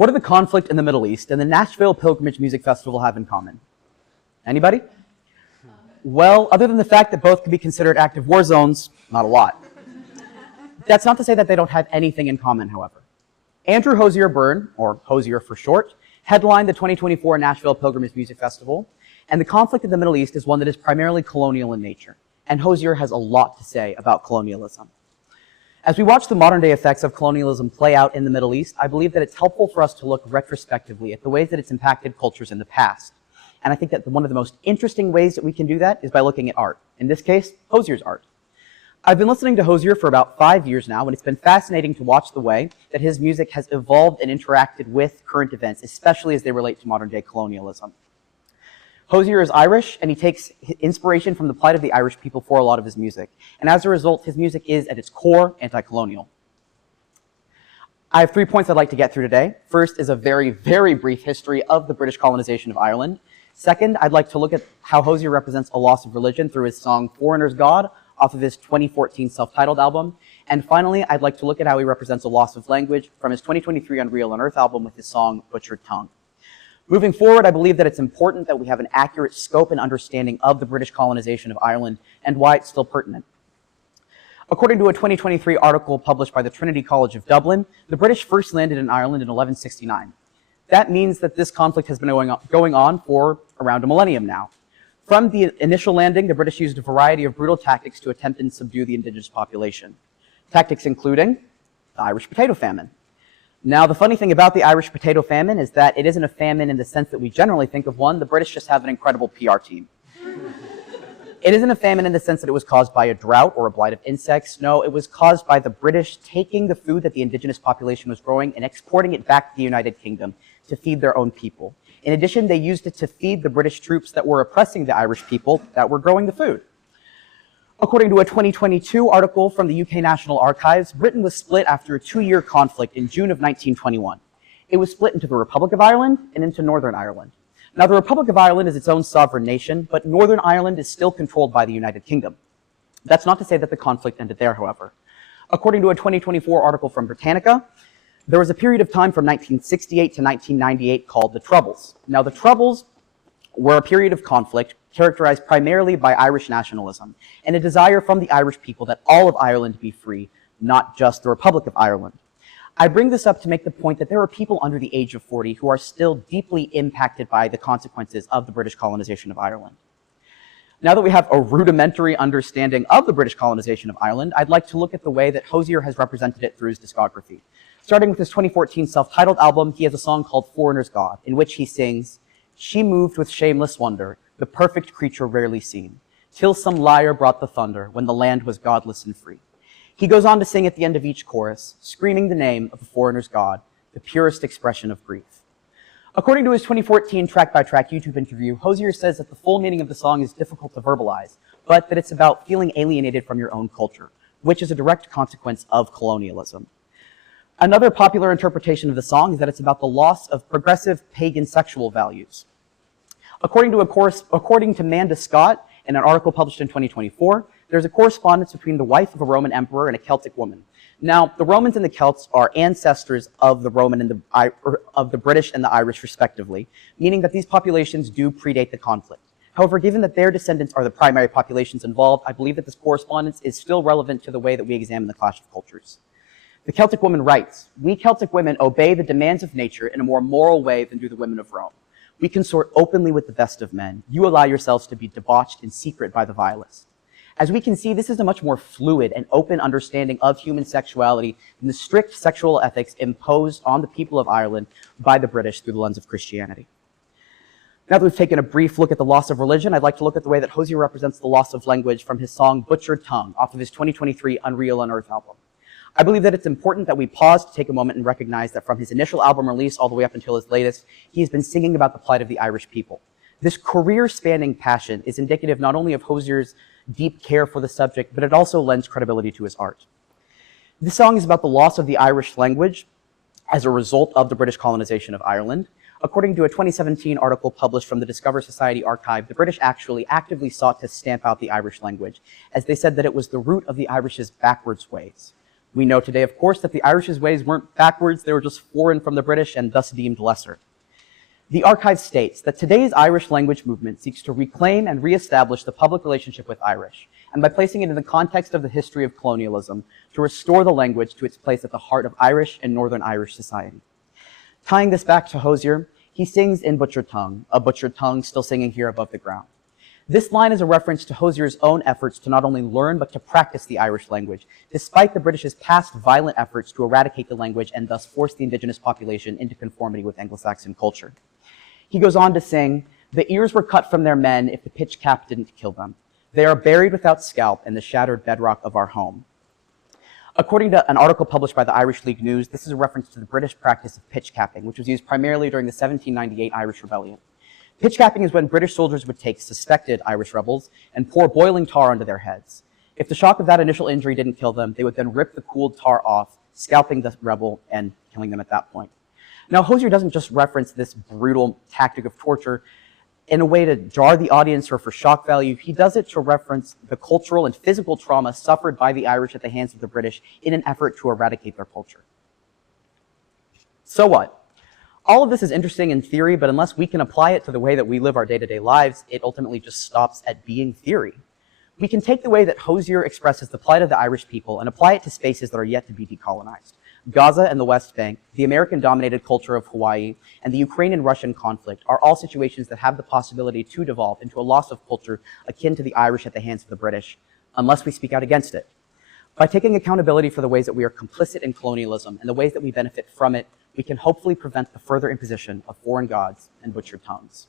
What do the conflict in the Middle East and the Nashville Pilgrimage Music Festival have in common? Anybody? Well, other than the fact that both can be considered active war zones, not a lot. That's not to say that they don't have anything in common, however. Andrew Hosier Byrne, or Hosier for short, headlined the 2024 Nashville Pilgrimage Music Festival, and the conflict in the Middle East is one that is primarily colonial in nature, and Hosier has a lot to say about colonialism. As we watch the modern-day effects of colonialism play out in the Middle East, I believe that it's helpful for us to look retrospectively at the ways that it's impacted cultures in the past. And I think that one of the most interesting ways that we can do that is by looking at art. In this case, Hosier's art. I've been listening to Hosier for about 5 years now, and it's been fascinating to watch the way that his music has evolved and interacted with current events, especially as they relate to modern-day colonialism. Hosier is Irish, and he takes inspiration from the plight of the Irish people for a lot of his music. And as a result, his music is, at its core, anti-colonial. I have 3 points I'd like to get through today. First is a very, very brief history of the British colonization of Ireland. Second, I'd like to look at how Hosier represents a loss of religion through his song Foreigner's God off of his 2014 self-titled album. And finally, I'd like to look at how he represents a loss of language from his 2023 Unreal on Earth album with his song Butchered Tongue. Moving forward, I believe that it's important that we have an accurate scope and understanding of the British colonization of Ireland and why it's still pertinent. According to a 2023 article published by the Trinity College of Dublin, the British first landed in Ireland in 1169. That means that this conflict has been going on for around a millennium now. From the initial landing, the British used a variety of brutal tactics to attempt and subdue the indigenous population. Tactics including the Irish potato famine. Now, the funny thing about the Irish potato famine is that it isn't a famine in the sense that we generally think of one. The British just have an incredible PR team. It isn't a famine in the sense that it was caused by a drought or a blight of insects. No, it was caused by the British taking the food that the indigenous population was growing and exporting it back to the United Kingdom to feed their own people. In addition, they used it to feed the British troops that were oppressing the Irish people that were growing the food. According to a 2022 article from the UK National Archives, Britain was split after a 2-year conflict in June of 1921. It was split into the Republic of Ireland and into Northern Ireland. Now, the Republic of Ireland is its own sovereign nation, but Northern Ireland is still controlled by the United Kingdom. That's not to say that the conflict ended there, however. According to a 2024 article from Britannica, there was a period of time from 1968 to 1998 called the Troubles. Now, the Troubles were a period of conflict characterized primarily by Irish nationalism and a desire from the Irish people that all of Ireland be free, not just the Republic of Ireland. I bring this up to make the point that there are people under the age of 40 who are still deeply impacted by the consequences of the British colonization of Ireland. Now that we have a rudimentary understanding of the British colonization of Ireland, I'd like to look at the way that Hosier has represented it through his discography. Starting with his 2014 self-titled album, he has a song called Foreigner's God, in which he sings, "She moved with shameless wonder, the perfect creature rarely seen, till some liar brought the thunder when the land was godless and free." He goes on to sing at the end of each chorus, screaming the name of the foreigner's God, the purest expression of grief. According to his 2014 track-by-track YouTube interview, Hosier says that the full meaning of the song is difficult to verbalize, but that it's about feeling alienated from your own culture, which is a direct consequence of colonialism. Another popular interpretation of the song is that it's about the loss of progressive pagan sexual values. According to Manda Scott, in an article published in 2024, there's a correspondence between the wife of a Roman emperor and a Celtic woman. Now, the Romans and the Celts are ancestors of the British and the Irish, respectively, meaning that these populations do predate the conflict. However, given that their descendants are the primary populations involved, I believe that this correspondence is still relevant to the way that we examine the clash of cultures. The Celtic woman writes, "We Celtic women obey the demands of nature in a more moral way than do the women of Rome. We consort openly with the best of men. You allow yourselves to be debauched in secret by the vilest." As we can see, this is a much more fluid and open understanding of human sexuality than the strict sexual ethics imposed on the people of Ireland by the British through the lens of Christianity. Now that we've taken a brief look at the loss of religion, I'd like to look at the way that Hosier represents the loss of language from his song Butchered Tongue off of his 2023 Unreal on Earth album. I believe that it's important that we pause to take a moment and recognize that from his initial album release all the way up until his latest, he has been singing about the plight of the Irish people. This career-spanning passion is indicative not only of Hosier's deep care for the subject, but it also lends credibility to his art. This song is about the loss of the Irish language as a result of the British colonization of Ireland. According to a 2017 article published from the Discover Society archive, the British actually actively sought to stamp out the Irish language, as they said that it was the root of the Irish's backwards ways. We know today, of course, that the Irish's ways weren't backwards, they were just foreign from the British and thus deemed lesser. The archive states that today's Irish language movement seeks to reclaim and reestablish the public relationship with Irish, and by placing it in the context of the history of colonialism, to restore the language to its place at the heart of Irish and Northern Irish society. Tying this back to Hosier, he sings in butchered tongue, a butchered tongue still singing here above the ground. This line is a reference to Hosier's own efforts to not only learn but to practice the Irish language, despite the British's past violent efforts to eradicate the language and thus force the indigenous population into conformity with Anglo-Saxon culture. He goes on to sing, "The ears were cut from their men if the pitch cap didn't kill them. They are buried without scalp in the shattered bedrock of our home." According to an article published by the Irish League News, this is a reference to the British practice of pitch capping, which was used primarily during the 1798 Irish Rebellion. Pitch capping is when British soldiers would take suspected Irish rebels and pour boiling tar onto their heads. If the shock of that initial injury didn't kill them, they would then rip the cooled tar off, scalping the rebel and killing them at that point. Now, Hosier doesn't just reference this brutal tactic of torture in a way to jar the audience or for shock value. He does it to reference the cultural and physical trauma suffered by the Irish at the hands of the British in an effort to eradicate their culture. So what? All of this is interesting in theory, but unless we can apply it to the way that we live our day-to-day lives, it ultimately just stops at being theory. We can take the way that Hosier expresses the plight of the Irish people and apply it to spaces that are yet to be decolonized. Gaza and the West Bank, the American-dominated culture of Hawaii, and the Ukrainian-Russian conflict are all situations that have the possibility to devolve into a loss of culture akin to the Irish at the hands of the British, unless we speak out against it. By taking accountability for the ways that we are complicit in colonialism and the ways that we benefit from it, we can hopefully prevent the further imposition of foreign gods and butchered tongues.